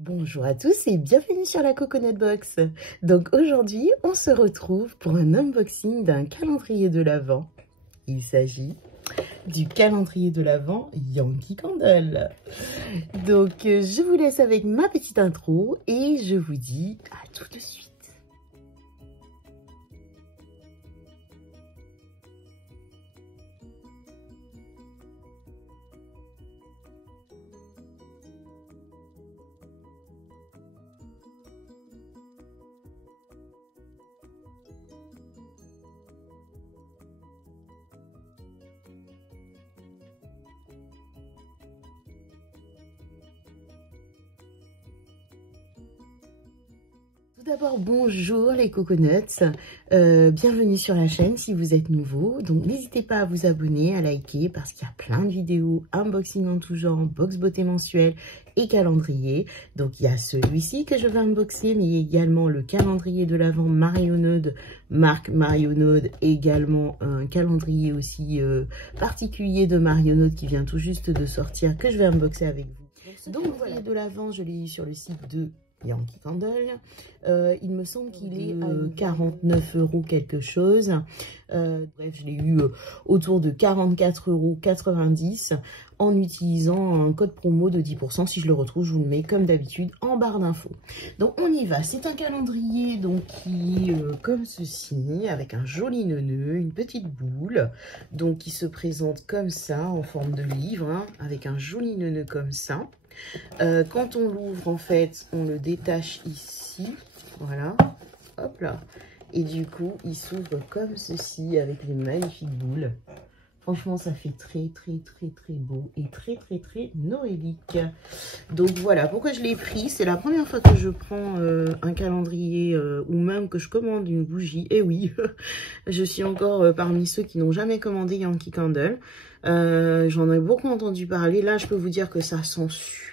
Bonjour à tous et bienvenue sur la Coconut Box. Donc aujourd'hui, on se retrouve pour un unboxing d'un calendrier de l'Avent. Il s'agit du calendrier de l'Avent Yankee Candle. Donc je vous laisse avec ma petite intro et je vous dis à tout de suite. Tout d'abord, bonjour les coconuts, bienvenue sur la chaîne si vous êtes nouveau. Donc n'hésitez pas à vous abonner, à liker parce qu'il y a plein de vidéos, unboxing en tout genre, box beauté mensuelle et calendrier. Donc il y a celui-ci que je vais unboxer, mais il y a également le calendrier de l'Avent Marionode, marque Marionode, également un calendrier aussi particulier de Marionode qui vient tout juste de sortir que je vais unboxer avec vous. Donc voilà, de l'Avent, je l'ai eu sur le site de Yankee Candle. Il me semble qu'il est à 49 € quelque chose. Bref, je l'ai eu autour de 44,90 € en utilisant un code promo de 10%. Si je le retrouve, je vous le mets comme d'habitude en barre d'infos. Donc on y va. C'est un calendrier donc qui comme ceci, avec un joli neuneu, une petite boule, donc qui se présente comme ça en forme de livre, hein, avec un joli neuneu comme ça. Quand on l'ouvre, en fait, on le détache ici, voilà, hop là, et du coup, il s'ouvre comme ceci avec les magnifiques boules. Franchement, ça fait très beau et très noëlique. Donc voilà, pourquoi je l'ai pris, c'est la première fois que je prends un calendrier ou même que je commande une bougie. Et oui, je suis encore parmi ceux qui n'ont jamais commandé Yankee Candle. J'en ai beaucoup entendu parler. Là, je peux vous dire que ça sent super.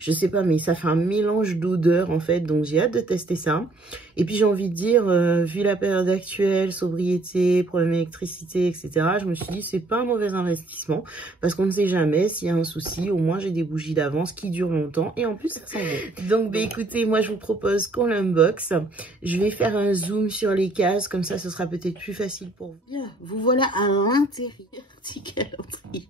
Je sais pas, mais ça fait un mélange d'odeurs en fait, donc j'ai hâte de tester ça. Et puis j'ai envie de dire, vu la période actuelle, sobriété, problème d'électricité, etc., je me suis dit c'est pas un mauvais investissement, parce qu'on ne sait jamais s'il y a un souci, au moins j'ai des bougies d'avance qui durent longtemps, et en plus ça sent bon. Donc bah, écoutez, moi je vous propose qu'on l'unbox. Je vais faire un zoom sur les cases, comme ça ce sera peut-être plus facile pour vous. Bien, vous voilà à l'intérieur du calendrier.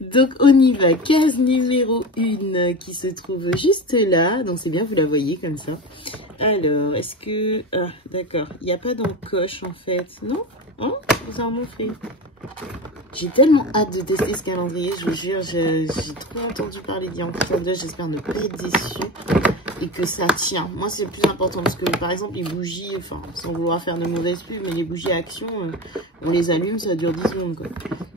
Donc on y va, case numéro 1 qui se trouve juste là, donc c'est bien, vous la voyez comme ça. Alors, est-ce que... Ah, d'accord, il n'y a pas d'encoche en fait, non? Hein? Bizarrement fait. J'ai tellement hâte de tester ce calendrier, je vous jure, j'ai trop entendu parler d'Yankee Candle, j'espère ne pas être déçue et que ça tient. Moi, c'est le plus important parce que, par exemple, les bougies, enfin, sans vouloir faire de mauvaises pubs, mais les bougies à action, on les allume, ça dure 10 secondes, quoi.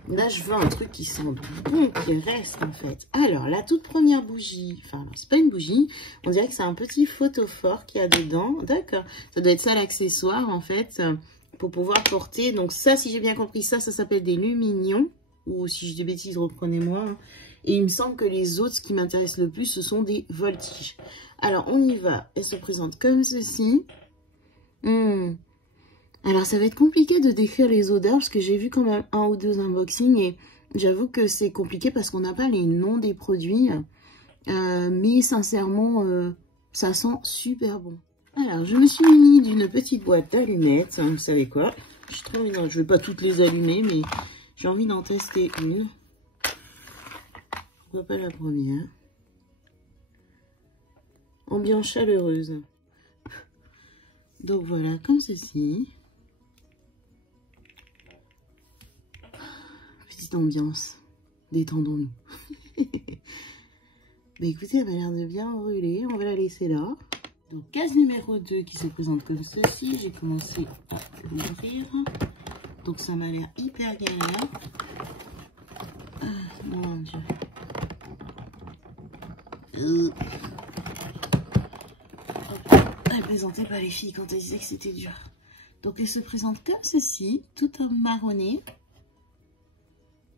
Là, je veux un truc qui sent bon, qui reste, en fait. Alors, la toute première bougie, enfin, c'est pas une bougie, on dirait que c'est un petit photophore qu'il y a dedans. D'accord, ça doit être ça l'accessoire, en fait, pour pouvoir porter. Donc ça, si j'ai bien compris, ça s'appelle des luminions, ou si je dis bêtises, reprenez-moi. Hein. Et il me semble que les autres, ce qui m'intéresse le plus, ce sont des voltiges. Alors, on y va. Elle se présente comme ceci. Alors, ça va être compliqué de décrire les odeurs parce que j'ai vu quand même un ou deux unboxings et j'avoue que c'est compliqué parce qu'on n'a pas les noms des produits. Mais sincèrement, ça sent super bon. Alors, je me suis munie d'une petite boîte d'allumettes. Vous savez quoi? J'ai trop envie je ne vais pas toutes les allumer, mais j'ai envie d'en tester une. Pourquoi pas la première? Ambiance chaleureuse. Donc voilà, comme ceci. Petite ambiance. Détendons-nous. Bah écoutez, elle a l'air de bien brûler. On va la laisser là. Donc, case numéro 2 qui se présente comme ceci. J'ai commencé à l'ouvrir. Donc, ça m'a l'air hyper galère. Ah, mon Dieu. Elle plaisantait pas les filles quand elles disaient que c'était dur. Donc, elle se présente comme ceci, tout en marronné.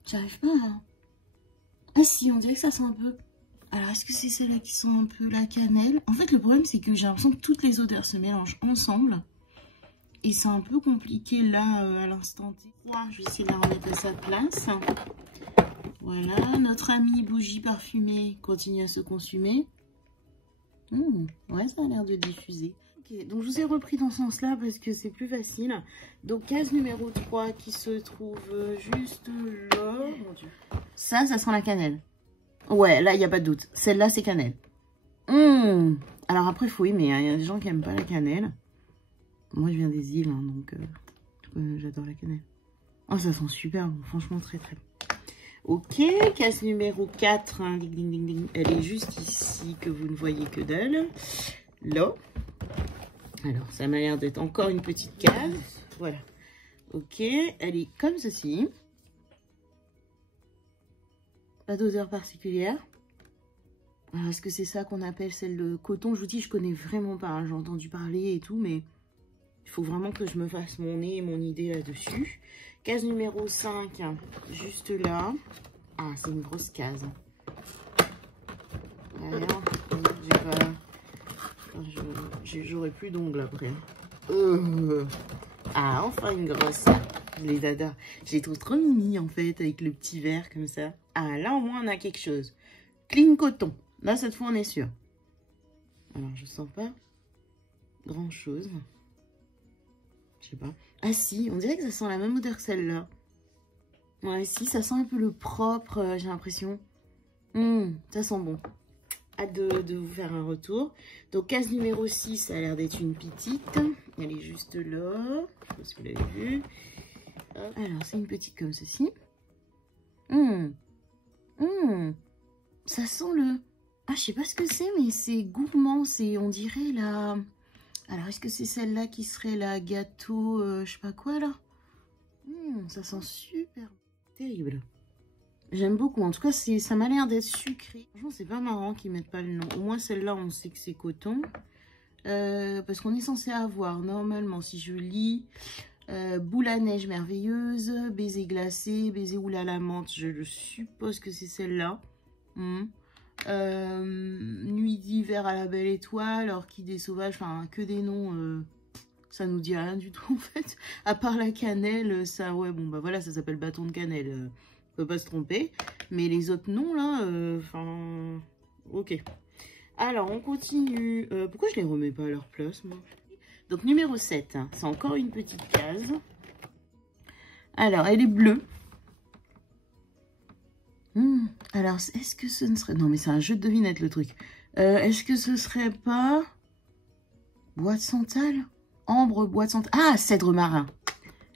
J'arrive pas à... Ah si, on dirait que ça sent un peu... Alors, est-ce que c'est celle-là qui sent un peu la cannelle? En fait, le problème, c'est que j'ai l'impression que toutes les odeurs se mélangent ensemble. Et c'est un peu compliqué là, à l'instant T. Je vais essayer de la remettre à sa place. Voilà, notre amie bougie parfumée continue à se consumer. Ouais, ça a l'air de diffuser. Ok, donc je vous ai repris dans ce sens-là parce que c'est plus facile. Donc case numéro 3 qui se trouve juste là. Mon Dieu. Ça sent la cannelle. Ouais, là, il n'y a pas de doute. Celle-là, c'est cannelle. Alors après, il faut aimer. Il y a des gens qui n'aiment pas la cannelle. Moi, je viens des îles, hein, donc j'adore la cannelle. Oh, ça sent super bon. Franchement, très, très bon. Ok, case numéro 4. Hein, ding, ding, ding, ding. Elle est juste ici, que vous ne voyez que d'elle. Là. Alors, ça m'a l'air d'être encore une petite case. Voilà. Ok, elle est comme ceci. Pas d'odeur particulière. Alors, est-ce que c'est ça qu'on appelle celle de coton? Je vous dis, je connais vraiment pas. Hein. J'ai entendu parler et tout, mais il faut vraiment que je me fasse mon nez et mon idée là-dessus. Case numéro 5, juste là. Ah, c'est une grosse case. J'aurai plus d'ongles après. Ah, enfin une grosse. Je les adore. Je les trouve trop mimi en fait, avec le petit verre comme ça. Ah, là au moins on a quelque chose. Clean coton. Là, cette fois, on est sûr. Alors, je sens pas grand chose. Je sais pas. Ah si, on dirait que ça sent la même odeur que celle-là. Ouais, si, ça sent un peu le propre, j'ai l'impression. Ça sent bon. Hâte de vous faire un retour. Donc, case numéro 6, ça a l'air d'être une petite. Elle est juste là. Je sais pas si vous l'avez vu. Hop. Alors, c'est une petite comme ceci. Ça sent le... Ah, je sais pas ce que c'est, mais c'est gourmand. C'est, on dirait, la... Alors, est-ce que c'est celle-là qui serait la gâteau, je sais pas quoi, là? Ça sent super terrible. J'aime beaucoup. En tout cas, ça m'a l'air d'être sucré. Franchement, c'est pas marrant qu'ils mettent pas le nom. Au moins, celle-là, on sait que c'est coton. Parce qu'on est censé avoir, normalement, si je lis, boule à neige merveilleuse, baiser glacé, baiser oula à la menthe. Je suppose que c'est celle-là. Nuit d'hiver à la belle étoile, orchidée sauvage, enfin que des noms, ça nous dit rien du tout en fait, à part la cannelle, ça, ouais, bon bah voilà, ça s'appelle bâton de cannelle, on peut pas se tromper, mais les autres noms là, enfin, ok. Alors on continue, pourquoi je les remets pas à leur place moi? Donc numéro 7, hein, c'est encore une petite case. Alors elle est bleue. Alors, est-ce que ce ne serait... Non, mais c'est un jeu de devinette, le truc. Est-ce que ce serait pas... Bois de santal? Ambre, bois de santal... Ah, cèdre marin.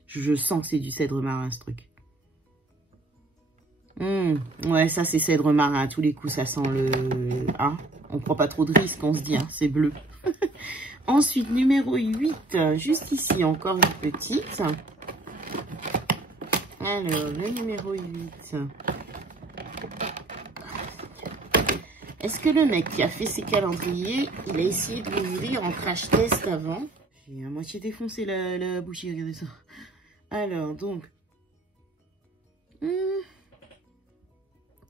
Je sens que c'est du cèdre marin, ce truc. Ouais, ça, c'est cèdre marin. À tous les coups, ça sent le... Hein, on prend pas trop de risques, on se dit, hein, c'est bleu. Ensuite, numéro 8. Juste ici, encore une petite. Alors, le numéro 8... Est-ce que le mec qui a fait ses calendriers, il a essayé de l'ouvrir en crash test avant? J'ai à moitié défoncé la bouchée, regardez ça. Alors, donc...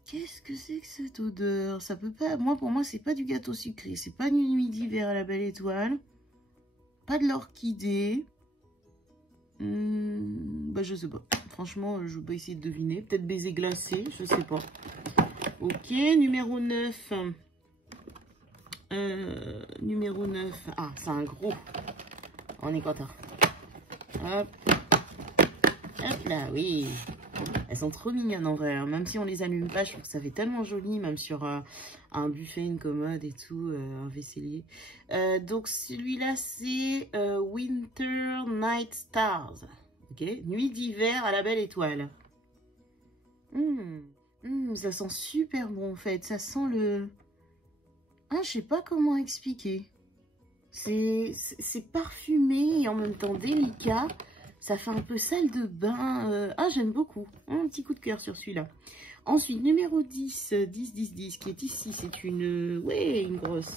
Qu'est-ce que c'est que cette odeur? Ça peut pas... Moi, pour moi, c'est pas du gâteau sucré. C'est pas une nuit d'hiver à la belle étoile. Pas de l'orchidée. Bah, je sais pas. Franchement, je vais pas essayer de deviner. Peut-être baiser glacé, je sais pas. Ok, numéro 9. Numéro 9. Ah, c'est un gros. On est content. Hop. Hop là, oui. Elles sont trop mignonnes en vrai. Hein. Même si on les allume pas, je trouve que ça fait tellement joli. Même sur un buffet, une commode et tout. Un vaisselier. Donc celui-là, c'est Winter Night Stars. Ok, nuit d'hiver à la belle étoile. Ça sent super bon en fait, ça sent le... Ah, je sais pas comment expliquer. C'est parfumé et en même temps délicat. Ça fait un peu salle de bain. Ah, j'aime beaucoup. Un petit coup de cœur sur celui-là. Ensuite, numéro 10, 10, qui est ici. C'est une... Ouais, une grosse.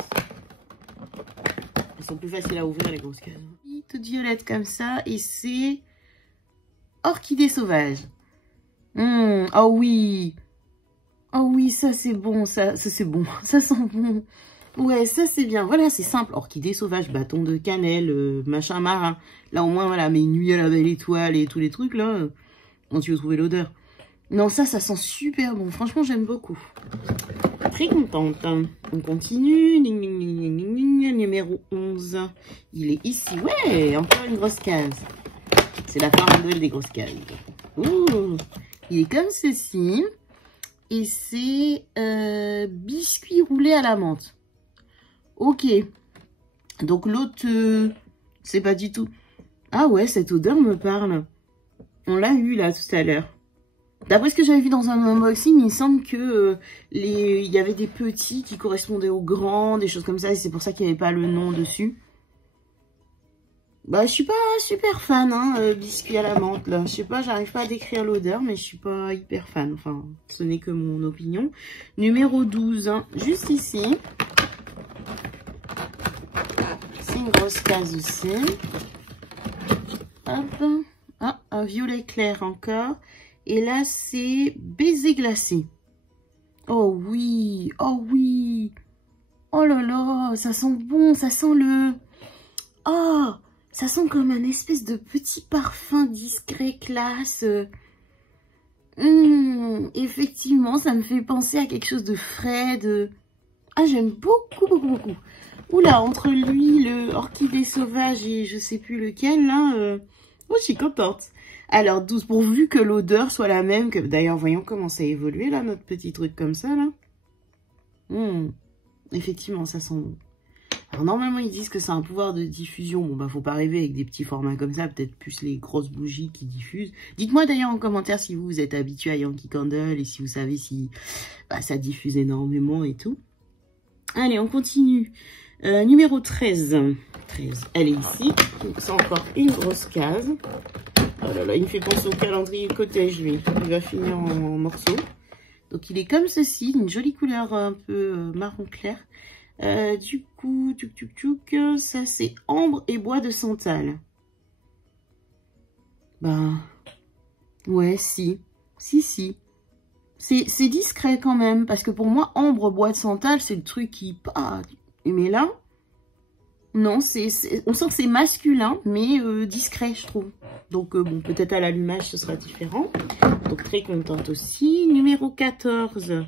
Elles sont plus faciles à ouvrir les grosses cases. Toute violette comme ça. Et c'est... Orchidée sauvage. Oh oui. Oh oui, ça c'est bon, ça c'est bon, ça sent bon. Ouais, ça c'est bien, voilà, c'est simple. Orchidée sauvage, bâton de cannelle, machin marin. Là au moins, voilà, mais nuit à la belle étoile et tous les trucs là, on tu veux trouver l'odeur. Non, ça sent super bon, franchement j'aime beaucoup. Très contente. On continue. Ding, ding, ding, ding, ding, ding. Numéro 11. Il est ici. Ouais, encore une grosse case. C'est la farandole des grosses cases. Ouh, il est comme ceci. Et c'est biscuit roulé à la menthe. Ok. Donc l'autre, c'est pas du tout... Ah ouais, cette odeur me parle. On l'a eu là tout à l'heure. D'après ce que j'avais vu dans un unboxing, il me semble que il y avait des petits qui correspondaient aux grands, des choses comme ça. Et c'est pour ça qu'il n'y avait pas le nom dessus. Bah, je suis pas super fan, hein, biscuit à la menthe, là. Je sais pas, j'arrive pas à décrire l'odeur, mais je suis pas hyper fan. Enfin, ce n'est que mon opinion. Numéro 12, hein, juste ici. C'est une grosse case aussi. Hop. Ah, un violet clair encore. Et là, c'est baiser glacé. Oh oui, oh oui. Oh là là, ça sent bon, ça sent le... Oh, ça sent comme un espèce de petit parfum discret, classe. Effectivement, ça me fait penser à quelque chose de frais, de... Ah, j'aime beaucoup, beaucoup, beaucoup. Oula, entre lui, le orchidée sauvage et je sais plus lequel, là... Oh, je suis contente. Alors, 12, pourvu que l'odeur soit la même que... D'ailleurs, voyons comment ça a évolué, là, notre petit truc comme ça, là. Effectivement, ça sent bon. Alors, normalement, ils disent que c'est un pouvoir de diffusion. Bon, bah, faut pas rêver avec des petits formats comme ça. Peut-être plus les grosses bougies qui diffusent. Dites-moi d'ailleurs en commentaire si vous êtes habitué à Yankee Candle et si vous savez si ça diffuse énormément et tout. Allez, on continue. Numéro 13. 13. Elle est ici. C'est encore une grosse case. Oh là là, il me fait penser au calendrier cottage, lui. Il va finir en morceaux. Donc, il est comme ceci. Une jolie couleur un peu marron clair. Du coup, ça c'est ambre et bois de santal. Bah, ouais, si. C'est discret quand même, parce que pour moi, ambre, bois de santal, c'est le truc qui... Mais là, non, on sent que c'est masculin, mais discret, je trouve. Donc, bon, peut-être à l'allumage, ce sera différent. Donc, très contente aussi. Numéro 14.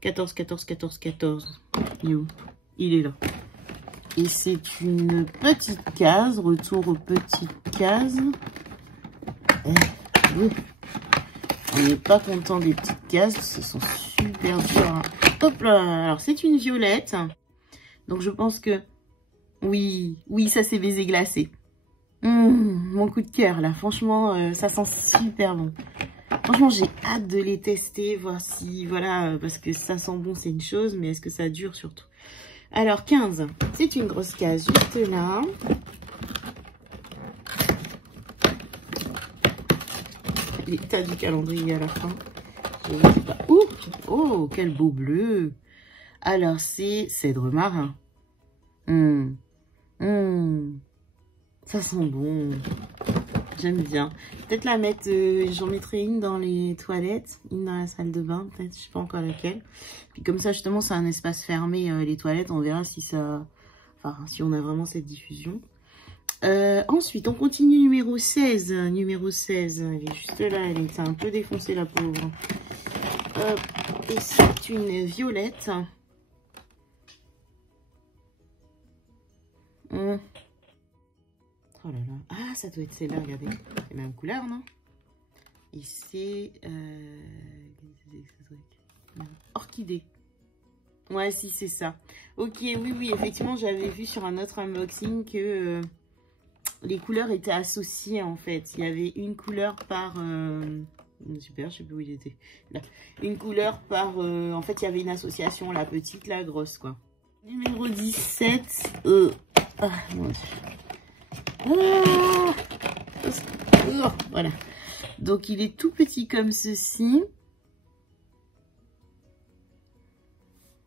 14. Yo. Il est là. Et c'est une petite case. Retour aux petites cases. Oui. On n'est pas content des petites cases. Ce sont super durs. Hop là. Alors, c'est une violette. Donc, je pense que... Oui, ça c'est baiser glacé. Mon coup de cœur, là. Franchement, ça sent super bon. Franchement, j'ai hâte de les tester. Voir si... Voilà, parce que ça sent bon, c'est une chose. Mais est-ce que ça dure surtout? Alors, 15, c'est une grosse case juste là. L'état du calendrier à la fin. Je sais pas. Ouh, oh, quel beau bleu. Alors, c'est cèdre marin. Ça sent bon. J'aime bien. Peut-être la mettre, j'en mettrai une dans les toilettes, une dans la salle de bain, peut-être, je sais pas encore laquelle. Puis comme ça, justement, c'est un espace fermé, les toilettes, on verra si ça... Enfin, si on a vraiment cette diffusion. Ensuite, on continue numéro 16. Numéro 16, elle est juste là, elle était un peu défoncée, la pauvre. Et c'est une violette. Oh là là. Ah, ça doit être celle-là, regardez. C'est la même couleur, non? Et c'est... orchidée. Ouais, si, c'est ça. Ok, oui, effectivement, j'avais vu sur un autre unboxing que les couleurs étaient associées, en fait. Il y avait une couleur par... super, je sais plus où il était. Là. Une couleur par... en fait, il y avait une association, la petite, la grosse, quoi. Numéro 17. Ah, mon Dieu. Voilà. Donc, il est tout petit comme ceci.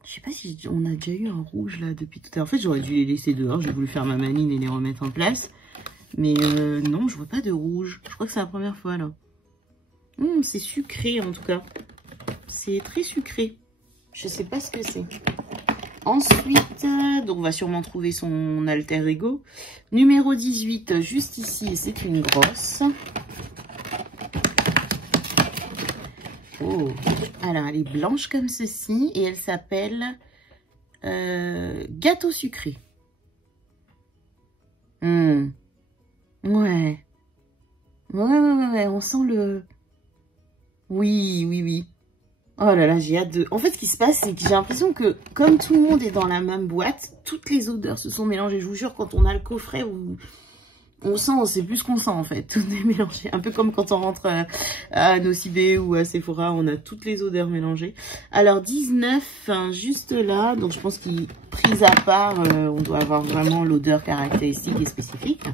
Je sais pas si on a déjà eu un rouge là depuis tout à l'heure. En fait, j'aurais dû les laisser dehors. J'ai voulu faire ma maline et les remettre en place. Mais non, je vois pas de rouge. Je crois que c'est la première fois là. C'est sucré en tout cas. C'est très sucré. Je sais pas ce que c'est. Ensuite, donc on va sûrement trouver son alter ego. Numéro 18, juste ici, c'est une grosse. Oh. Alors, elle est blanche comme ceci et elle s'appelle gâteau sucré. Ouais. Ouais, on sent le... Oui, oui, oui. Oh là là, j'ai hâte de... En fait, ce qui se passe, c'est que j'ai l'impression que, comme tout le monde est dans la même boîte, toutes les odeurs se sont mélangées. Je vous jure, quand on a le coffret, on sent, on sait plus ce qu'on sent, en fait. Tout est mélangé. Un peu comme quand on rentre à Nocibé ou à Sephora, on a toutes les odeurs mélangées. Alors, 19, hein, juste là. Donc, je pense qu'il, prise à part, on doit avoir vraiment l'odeur caractéristique et spécifique.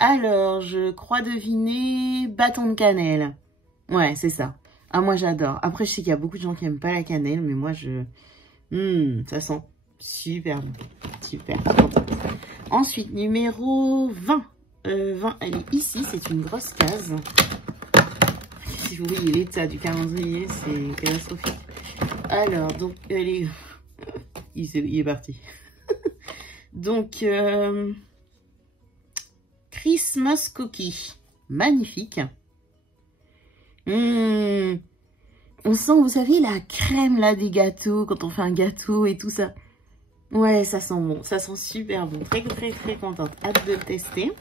Alors, je crois deviner bâton de cannelle. Ouais, c'est ça. Ah, moi, j'adore. Après, je sais qu'il y a beaucoup de gens qui n'aiment pas la cannelle, mais moi, ça sent super bon. Super. Ensuite, numéro 20. 20, elle est ici. C'est une grosse case. Si vous voyez l'état du calendrier, c'est catastrophique. Alors, donc, elle est... il est parti. Donc, Christmas Cookie. Magnifique. On sent, vous savez, la crème là des gâteaux, quand on fait un gâteau et tout ça. Ouais, ça sent bon, ça sent super bon. Très, très, très contente. Hâte de le tester.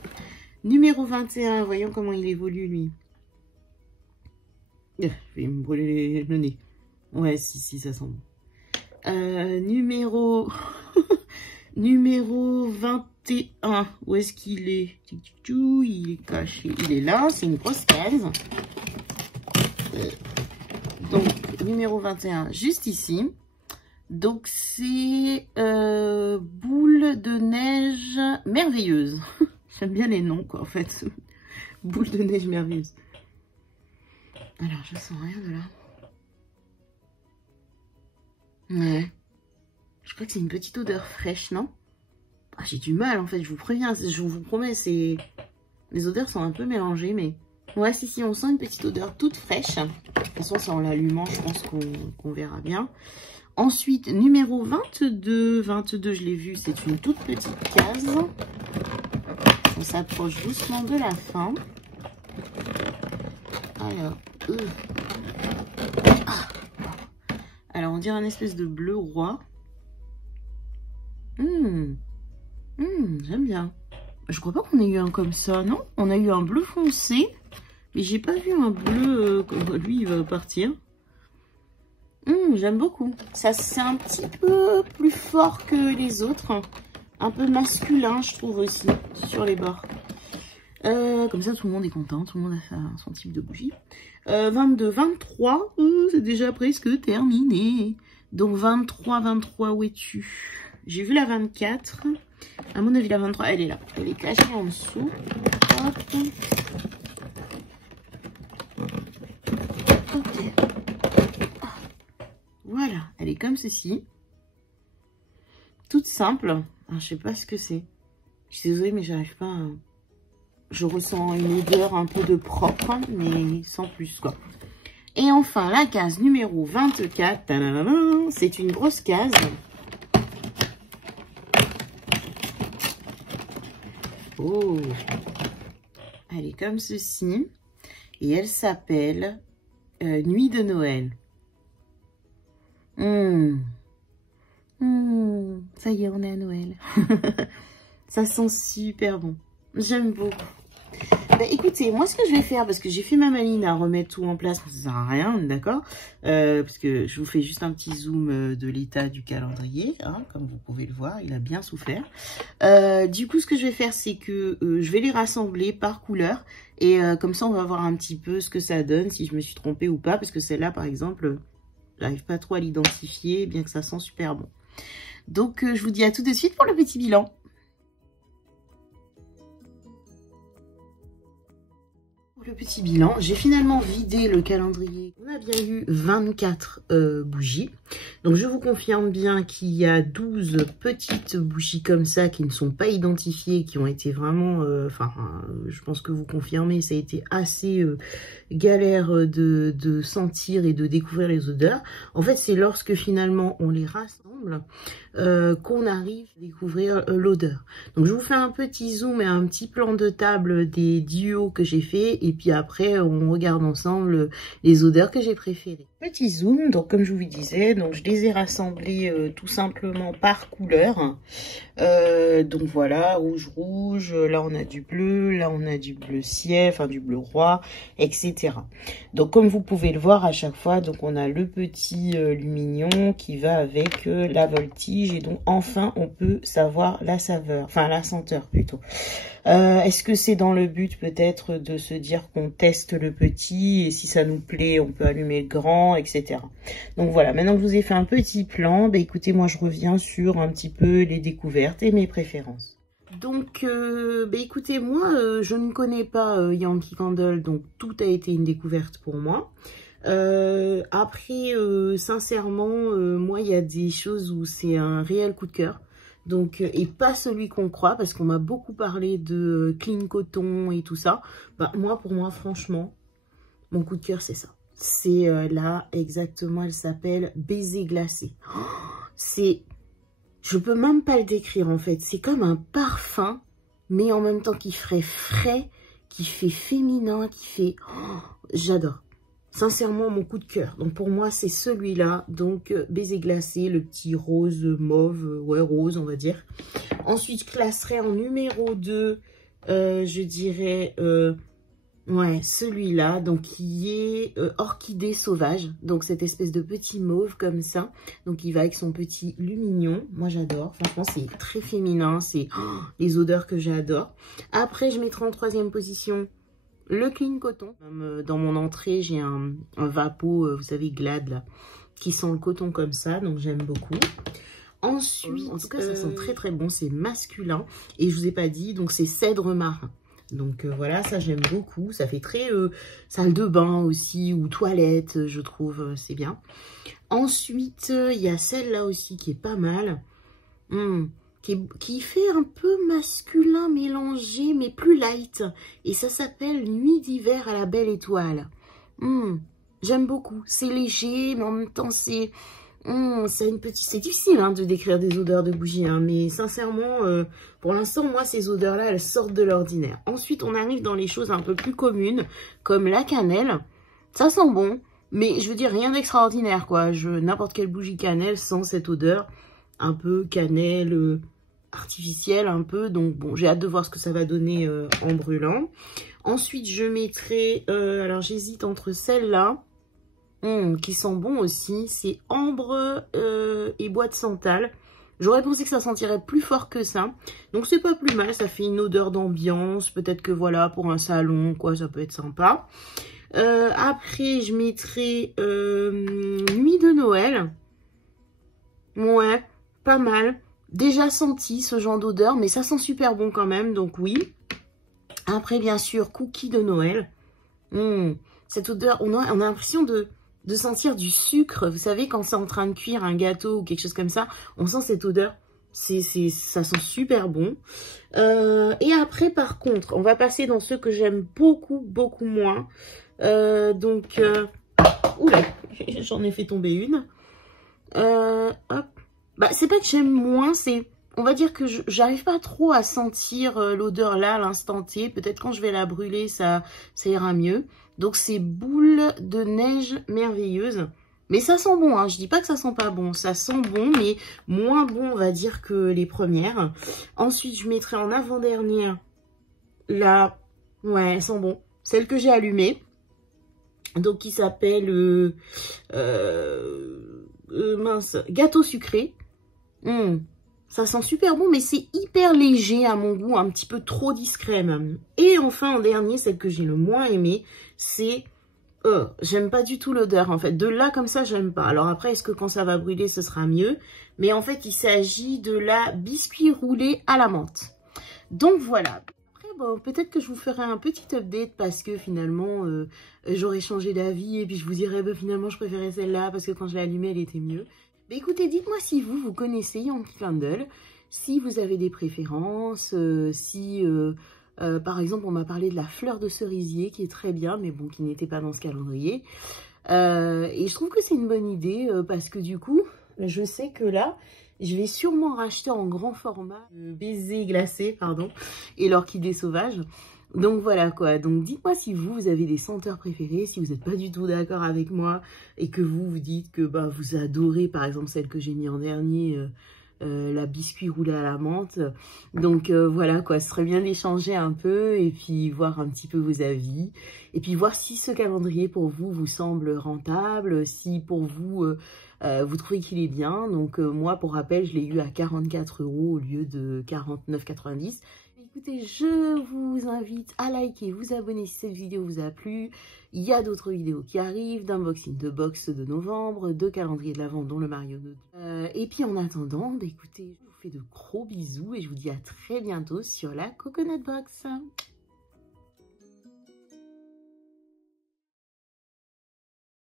Numéro 21, voyons comment il évolue, lui. Je vais me brûler le nez. Ouais, si, ça sent bon. Numéro... numéro 21. Où est-ce qu'il est? Il est caché. Il est là, c'est une grosse case. Donc, numéro 21, juste ici. Donc, c'est boule de neige merveilleuse. J'aime bien les noms, quoi, en fait. Boule de neige merveilleuse. Alors, je sens rien de là. Ouais. Je crois que c'est une petite odeur fraîche, non? Ah, j'ai du mal, en fait, je vous préviens. Je vous promets, c'est... Les odeurs sont un peu mélangées, mais... Ouais, si, on sent une petite odeur toute fraîche. De toute façon, c'est en l'allumant, je pense qu'on verra bien. Ensuite, numéro 22. 22, je l'ai vu, c'est une toute petite case. On s'approche doucement de la fin. Alors, alors on dirait un espèce de bleu roi. J'aime bien. Je crois pas qu'on ait eu un comme ça, non? On a eu un bleu foncé. Mais j'ai pas vu un bleu, lui il va partir. J'aime beaucoup. Ça, c'est un petit peu plus fort que les autres. Un peu masculin, je trouve aussi, sur les bords. Comme ça, tout le monde est content. Tout le monde a fait son type de bougie. 22, 23. C'est déjà presque terminé. Donc 23, où es-tu? J'ai vu la 24. À mon avis, la 23, elle est là. Elle est cachée en dessous. Hop. Voilà, elle est comme ceci. Toute simple. Alors, je sais pas ce que c'est. Je suis désolée, mais j'arrive pas à... Je ressens une odeur un peu de propre, mais sans plus, quoi. Et enfin, la case numéro 24. C'est une grosse case. Oh, elle est comme ceci. Et elle s'appelle Nuit de Noël. Ça y est, on est à Noël. Ça sent super bon. J'aime beaucoup. Bah, écoutez, moi, ce que je vais faire, parce que j'ai fait ma maline à remettre tout en place, ça sert à rien, d'accord, parce que je vous fais juste un petit zoom de l'état du calendrier, hein, comme vous pouvez le voir, il a bien souffert. Du coup, ce que je vais faire, c'est que je vais les rassembler par couleur, et comme ça, on va voir un petit peu ce que ça donne, si je me suis trompée ou pas, parce que celle-là, par exemple, j'arrive pas trop à l'identifier, bien que ça sent super bon. Donc, je vous dis à tout de suite pour le petit bilan. Pour le petit bilan, j'ai finalement vidé le calendrier. On a bien eu 24 bougies. Donc, je vous confirme bien qu'il y a 12 petites bougies comme ça qui ne sont pas identifiées, qui ont été vraiment... je pense que vous confirmez, ça a été assez galère de sentir et de découvrir les odeurs. En fait, c'est lorsque finalement on les rassemble qu'on arrive à découvrir l'odeur. Donc, je vous fais un petit zoom et un petit plan de table des duos que j'ai fait. Et puis après, on regarde ensemble les odeurs que j'ai préférées. Petit zoom, donc comme je vous disais, donc je les ai rassemblés tout simplement par couleur. Donc voilà, rouge, rouge, là on a du bleu, là on a du bleu ciel, enfin du bleu roi, etc. Donc comme vous pouvez le voir à chaque fois, donc on a le petit lumignon qui va avec la voltige et donc enfin on peut savoir la saveur, enfin la senteur plutôt. Est-ce que c'est dans le but peut-être de se dire qu'on teste le petit et si ça nous plaît on peut allumer le grand, etc. Donc voilà, maintenant que je vous ai fait un petit plan, bah écoutez, moi je reviens sur un petit peu les découvertes et mes préférences. Donc bah écoutez, moi je ne connais pas Yankee Candle, donc tout a été une découverte pour moi. Après sincèrement, moi il y a des choses où c'est un réel coup de cœur. Donc, et pas celui qu'on croit, parce qu'on m'a beaucoup parlé de clean coton et tout ça. Bah, moi, pour moi, franchement, mon coup de cœur, c'est ça. C'est là, exactement, elle s'appelle Baiser glacé. Oh, c'est, je peux même pas le décrire, en fait. C'est comme un parfum, mais en même temps qui ferait frais, qui fait féminin, qui fait... Oh, j'adore. Sincèrement, mon coup de cœur. Donc, pour moi, c'est celui-là. Donc, Baiser glacé, le petit rose mauve. Ouais, rose, on va dire. Ensuite, je classerai en numéro 2, je dirais, ouais, celui-là. Donc, qui est Orchidée sauvage. Donc, cette espèce de petit mauve comme ça. Donc, il va avec son petit lumignon. Moi, j'adore. Franchement, c'est très féminin. C'est les odeurs que j'adore. Après, je mettrai en 3e position... le clean coton. Dans mon entrée, j'ai un vapeau, vous savez, Glad, là, qui sent le coton comme ça, donc j'aime beaucoup. Ensuite, en tout cas, ça sent très très bon, c'est masculin. Et je vous ai pas dit, donc c'est cèdre marin. Donc voilà, ça j'aime beaucoup. Ça fait très salle de bain aussi, ou toilette, je trouve, c'est bien. Ensuite, il y a celle-là aussi qui est pas mal. Qui fait un peu masculin mélangé, mais plus light. Et ça s'appelle Nuit d'hiver à la belle étoile. J'aime beaucoup. C'est léger, mais en même temps, c'est une petite... C'est difficile hein, de décrire des odeurs de bougie, hein, mais sincèrement, pour l'instant, moi, ces odeurs-là, elles sortent de l'ordinaire. Ensuite, on arrive dans les choses un peu plus communes, comme la cannelle. Ça sent bon, mais je veux dire, rien d'extraordinaire, quoi. N'importe quelle bougie cannelle sent cette odeur un peu cannelle... artificielle un peu, donc bon, j'ai hâte de voir ce que ça va donner en brûlant. Ensuite, je mettrai, alors j'hésite entre celle-là, qui sent bon aussi, c'est ambre et bois de santal. J'aurais pensé que ça sentirait plus fort que ça, donc c'est pas plus mal, ça fait une odeur d'ambiance, peut-être que voilà, pour un salon, quoi, ça peut être sympa. Après, je mettrai Nuit de Noël, ouais, pas mal. Déjà senti ce genre d'odeur, mais ça sent super bon quand même, donc oui. Après, bien sûr, cookie de Noël. Cette odeur, on a l'impression de sentir du sucre. Vous savez, quand c'est en train de cuire un gâteau ou quelque chose comme ça, on sent cette odeur. Ça sent super bon. Et après, par contre, on va passer dans ceux que j'aime beaucoup, beaucoup moins. Oula, j'en ai fait tomber une. Hop. Bah, c'est pas que j'aime moins, c'est... On va dire que j'arrive pas trop à sentir l'odeur là, à l'instant T. Peut-être quand je vais la brûler, ça ira mieux. Donc, c'est Boule de neige merveilleuse. Mais ça sent bon, hein. Je dis pas que ça sent pas bon. Ça sent bon, mais moins bon, on va dire, que les premières. Ensuite, je mettrai en avant-dernière là. Ouais, elle sent bon. Celle que j'ai allumée. Donc, qui s'appelle... mince, gâteau sucré. Ça sent super bon, mais c'est hyper léger à mon goût, un petit peu trop discret même. Et enfin, en dernier, celle que j'ai le moins aimée, c'est... j'aime pas du tout l'odeur, en fait. De là, comme ça, j'aime pas. Alors après, est-ce que quand ça va brûler, ce sera mieux? Mais en fait, il s'agit de la biscuit roulé à la menthe. Donc voilà. Après, bon, peut-être que je vous ferai un petit update parce que finalement, j'aurais changé d'avis et puis je vous dirais, bah, finalement, je préférais celle-là parce que quand je l'ai allumée, elle était mieux. Mais écoutez, dites-moi si vous connaissez Yankee Candle, si vous avez des préférences, si Par exemple, on m'a parlé de la fleur de cerisier qui est très bien, mais bon, qui n'était pas dans ce calendrier. Et je trouve que c'est une bonne idée parce que du coup, je sais que là, je vais sûrement racheter en grand format le baiser glacé, pardon, et l'orchidée sauvage. Donc voilà quoi, donc dites-moi si vous avez des senteurs préférées, si vous n'êtes pas du tout d'accord avec moi et que vous dites que bah, vous adorez par exemple celle que j'ai mis en dernier, la biscuit roulé à la menthe. Donc voilà quoi, ce serait bien d'échanger un peu et puis voir un petit peu vos avis. Et puis voir si ce calendrier pour vous vous semble rentable, si pour vous, vous trouvez qu'il est bien. Donc moi pour rappel, je l'ai eu à 44 € au lieu de 49,90 €. Écoutez, je vous invite à liker, vous abonner si cette vidéo vous a plu. Il y a d'autres vidéos qui arrivent, d'unboxing de box de novembre, de calendrier de l'Avent dont le Mario 2. Et puis en attendant, bah, écoutez, je vous fais de gros bisous et je vous dis à très bientôt sur la Coconut Box.